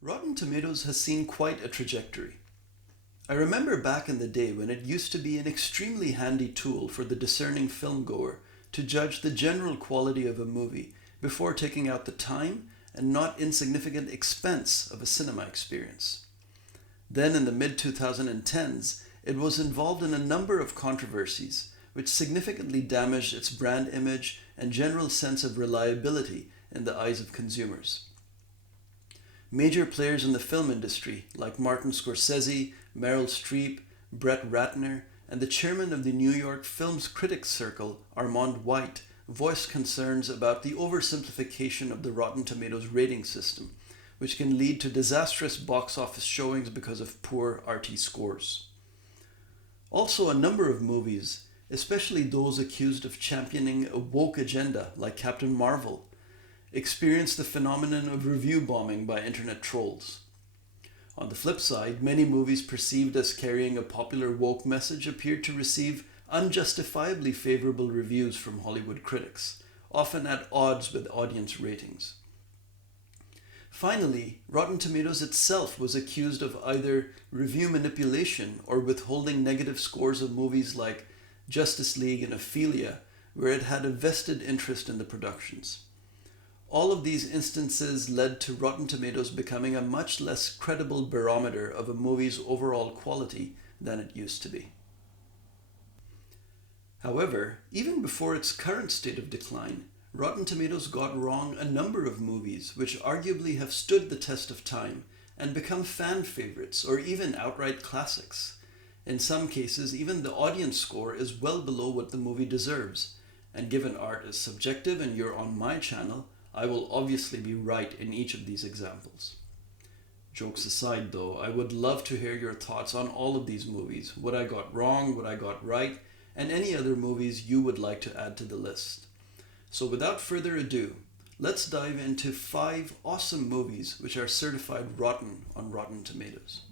Rotten Tomatoes has seen quite a trajectory. I remember back in the day when it used to be an extremely handy tool for the discerning filmgoer to judge the general quality of a movie before taking out the time and not insignificant expense of a cinema experience. Then in the mid 2010s, it was involved in a number of controversies which significantly damaged its brand image and general sense of reliability in the eyes of consumers. Major players in the film industry, like Martin Scorsese, Meryl Streep, Brett Ratner, and the chairman of the New York Film Critics Circle, Armand White, voiced concerns about the oversimplification of the Rotten Tomatoes rating system, which can lead to disastrous box office showings because of poor RT scores. Also, a number of movies, especially those accused of championing a woke agenda like Captain Marvel, experienced the phenomenon of review bombing by internet trolls. On the flip side, many movies perceived as carrying a popular woke message appeared to receive unjustifiably favorable reviews from Hollywood critics, often at odds with audience ratings. Finally, Rotten Tomatoes itself was accused of either review manipulation or withholding negative scores of movies like Justice League and Ophelia, where it had a vested interest in the productions. All of these instances led to Rotten Tomatoes becoming a much less credible barometer of a movie's overall quality than it used to be. However, even before its current state of decline, Rotten Tomatoes got wrong a number of movies which arguably have stood the test of time and become fan favorites or even outright classics. In some cases, even the audience score is well below what the movie deserves, and given art is subjective and you're on my channel, I will obviously be right in each of these examples. Jokes aside though, I would love to hear your thoughts on all of these movies, what I got wrong, what I got right, and any other movies you would like to add to the list. So without further ado, let's dive into 5 awesome movies which are certified rotten on Rotten Tomatoes.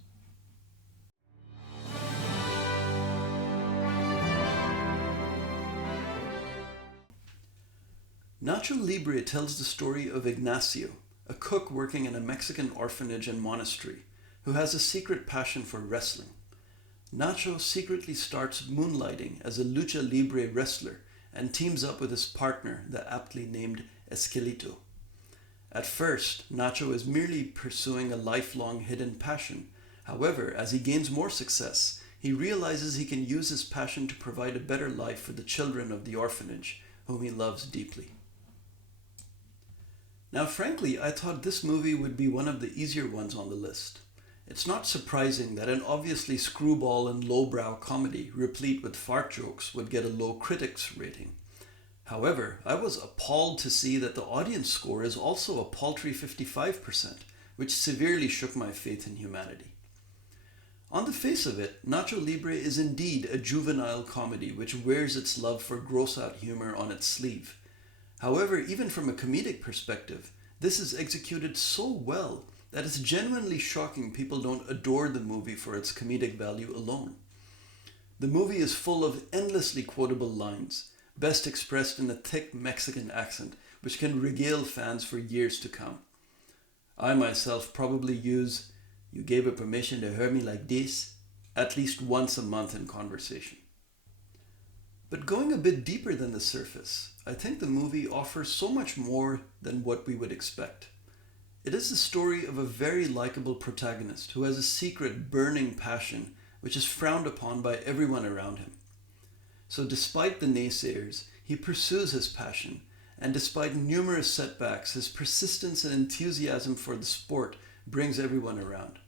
Nacho Libre tells the story of Ignacio, a cook working in a Mexican orphanage and monastery, who has a secret passion for wrestling. Nacho secretly starts moonlighting as a lucha libre wrestler and teams up with his partner, the aptly named Esquelito. At first, Nacho is merely pursuing a lifelong hidden passion. However, as he gains more success, he realizes he can use his passion to provide a better life for the children of the orphanage, whom he loves deeply. Now, frankly, I thought this movie would be one of the easier ones on the list. It's not surprising that an obviously screwball and lowbrow comedy replete with fart jokes would get a low critics rating. However, I was appalled to see that the audience score is also a paltry 55%, which severely shook my faith in humanity. On the face of it, Nacho Libre is indeed a juvenile comedy which wears its love for gross-out humor on its sleeve. However, even from a comedic perspective, this is executed so well that it's genuinely shocking people don't adore the movie for its comedic value alone. The movie is full of endlessly quotable lines, best expressed in a thick Mexican accent, which can regale fans for years to come. I myself probably use "you gave her permission to hurt me like this" at least once a month in conversation. But going a bit deeper than the surface, I think the movie offers so much more than what we would expect. It is the story of a very likable protagonist who has a secret burning passion which is frowned upon by everyone around him. So despite the naysayers, he pursues his passion, and despite numerous setbacks, his persistence and enthusiasm for the sport brings everyone around.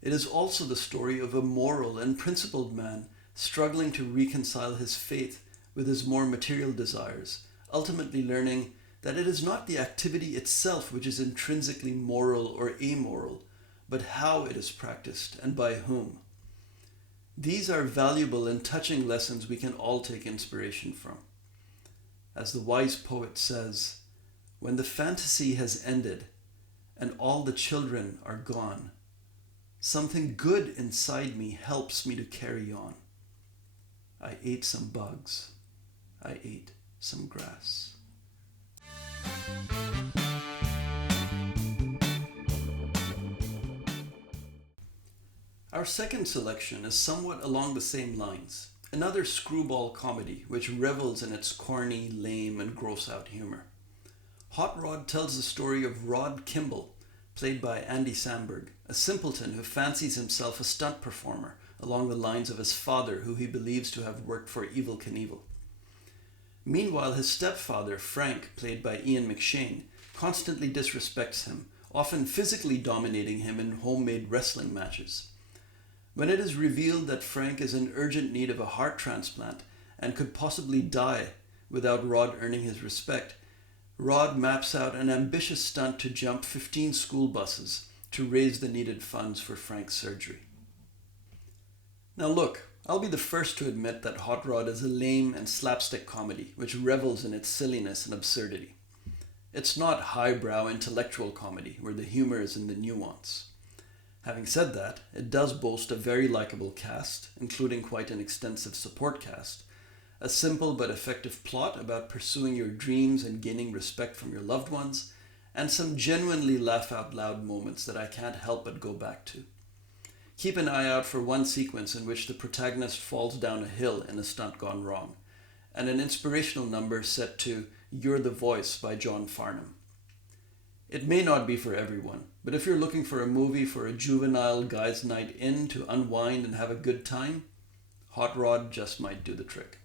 It is also the story of a moral and principled man struggling to reconcile his faith with his more material desires, ultimately learning that it is not the activity itself which is intrinsically moral or amoral, but how it is practiced and by whom. These are valuable and touching lessons we can all take inspiration from. As the wise poet says, "When the fantasy has ended and all the children are gone, something good inside me helps me to carry on. I ate some bugs. I ate some grass." Our second selection is somewhat along the same lines. Another screwball comedy which revels in its corny, lame, and gross out humor. Hot Rod tells the story of Rod Kimball, played by Andy Samberg, a simpleton who fancies himself a stunt performer along the lines of his father, who he believes to have worked for Evel Knievel. Meanwhile, his stepfather, Frank, played by Ian McShane, constantly disrespects him, often physically dominating him in homemade wrestling matches. When it is revealed that Frank is in urgent need of a heart transplant and could possibly die without Rod earning his respect, Rod maps out an ambitious stunt to jump 15 school buses to raise the needed funds for Frank's surgery. Now look, I'll be the first to admit that Hot Rod is a lame and slapstick comedy which revels in its silliness and absurdity. It's not highbrow intellectual comedy where the humor is in the nuance. Having said that, it does boast a very likable cast, including quite an extensive support cast, a simple but effective plot about pursuing your dreams and gaining respect from your loved ones, and some genuinely laugh-out-loud moments that I can't help but go back to. Keep an eye out for one sequence in which the protagonist falls down a hill in a stunt gone wrong, and an inspirational number set to You're the Voice by John Farnham. It may not be for everyone, but if you're looking for a movie for a juvenile guy's night in to unwind and have a good time, Hot Rod just might do the trick.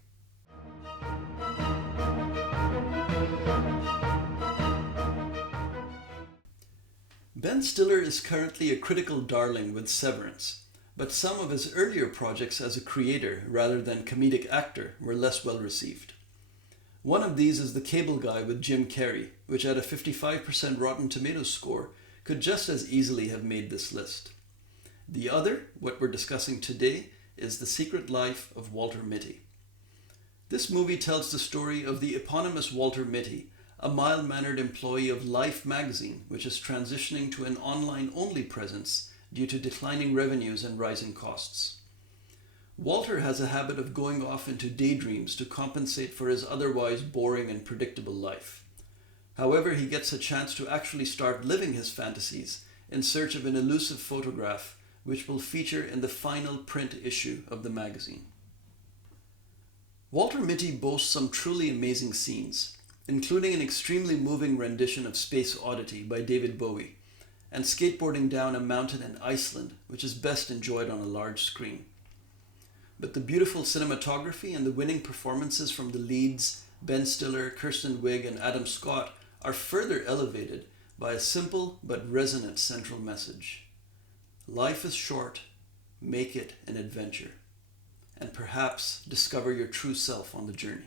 Ben Stiller is currently a critical darling with Severance, but some of his earlier projects as a creator rather than comedic actor were less well received. One of these is The Cable Guy with Jim Carrey, which at a 55% Rotten Tomatoes score could just as easily have made this list. The other, what we're discussing today, is The Secret Life of Walter Mitty. This movie tells the story of the eponymous Walter Mitty, a mild-mannered employee of Life magazine, which is transitioning to an online-only presence due to declining revenues and rising costs. Walter has a habit of going off into daydreams to compensate for his otherwise boring and predictable life. However, he gets a chance to actually start living his fantasies in search of an elusive photograph which will feature in the final print issue of the magazine. Walter Mitty boasts some truly amazing scenes, including an extremely moving rendition of Space Oddity by David Bowie, and skateboarding down a mountain in Iceland, which is best enjoyed on a large screen. But the beautiful cinematography and the winning performances from the leads, Ben Stiller, Kirsten Wiig, and Adam Scott, are further elevated by a simple but resonant central message. Life is short, make it an adventure, and perhaps discover your true self on the journey.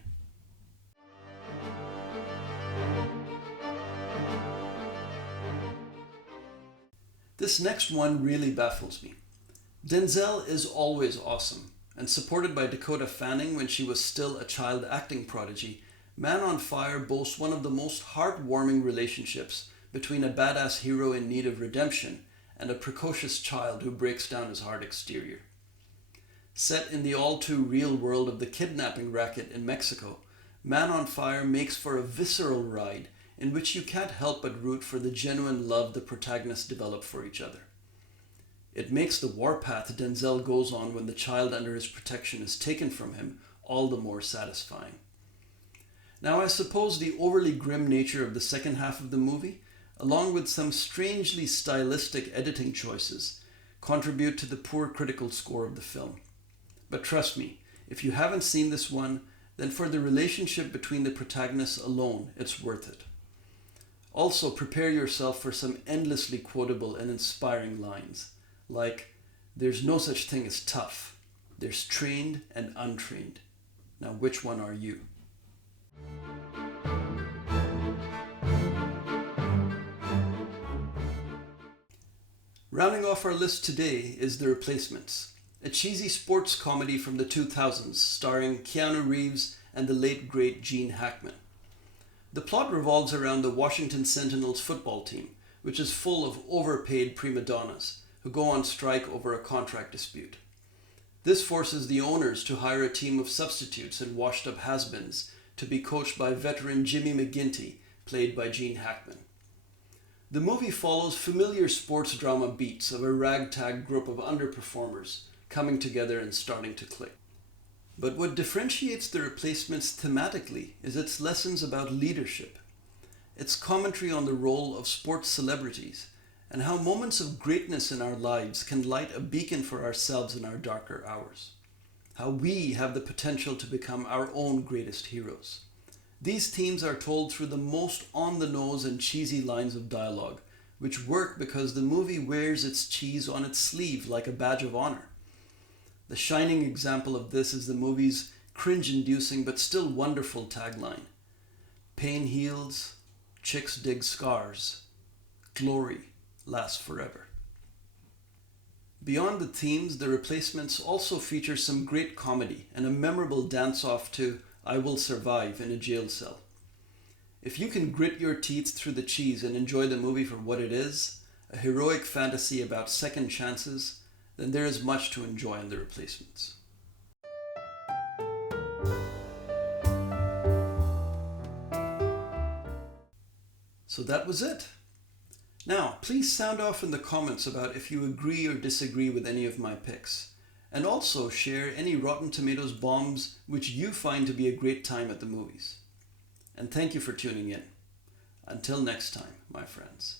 This next one really baffles me. Denzel is always awesome, and supported by Dakota Fanning when she was still a child acting prodigy, Man on Fire boasts one of the most heartwarming relationships between a badass hero in need of redemption and a precocious child who breaks down his hard exterior. Set in the all-too-real world of the kidnapping racket in Mexico, Man on Fire makes for a visceral ride in which you can't help but root for the genuine love the protagonists develop for each other. It makes the warpath Denzel goes on when the child under his protection is taken from him all the more satisfying. Now, I suppose the overly grim nature of the second half of the movie, along with some strangely stylistic editing choices, contribute to the poor critical score of the film. But trust me, if you haven't seen this one, then for the relationship between the protagonists alone, it's worth it. Also, prepare yourself for some endlessly quotable and inspiring lines, like, "There's no such thing as tough. There's trained and untrained. Now which one are you?" Rounding off our list today is The Replacements, a cheesy sports comedy from the 2000s starring Keanu Reeves and the late great Gene Hackman. The plot revolves around the Washington Sentinels football team, which is full of overpaid prima donnas who go on strike over a contract dispute. This forces the owners to hire a team of substitutes and washed-up has-beens to be coached by veteran Jimmy McGinty, played by Gene Hackman. The movie follows familiar sports drama beats of a ragtag group of underperformers coming together and starting to click. But what differentiates The Replacements thematically is its lessons about leadership, its commentary on the role of sports celebrities, and how moments of greatness in our lives can light a beacon for ourselves in our darker hours. How we have the potential to become our own greatest heroes. These themes are told through the most on-the-nose and cheesy lines of dialogue, which work because the movie wears its cheese on its sleeve like a badge of honor. The shining example of this is the movie's cringe-inducing but still wonderful tagline. Pain heals, chicks dig scars, glory lasts forever. Beyond the themes, The Replacements also features some great comedy and a memorable dance-off to I Will Survive in a Jail Cell. If you can grit your teeth through the cheese and enjoy the movie for what it is, a heroic fantasy about second chances, then there is much to enjoy in The Replacements. So that was it. Now, please sound off in the comments about if you agree or disagree with any of my picks. And also share any Rotten Tomatoes bombs which you find to be a great time at the movies. And thank you for tuning in. Until next time, my friends.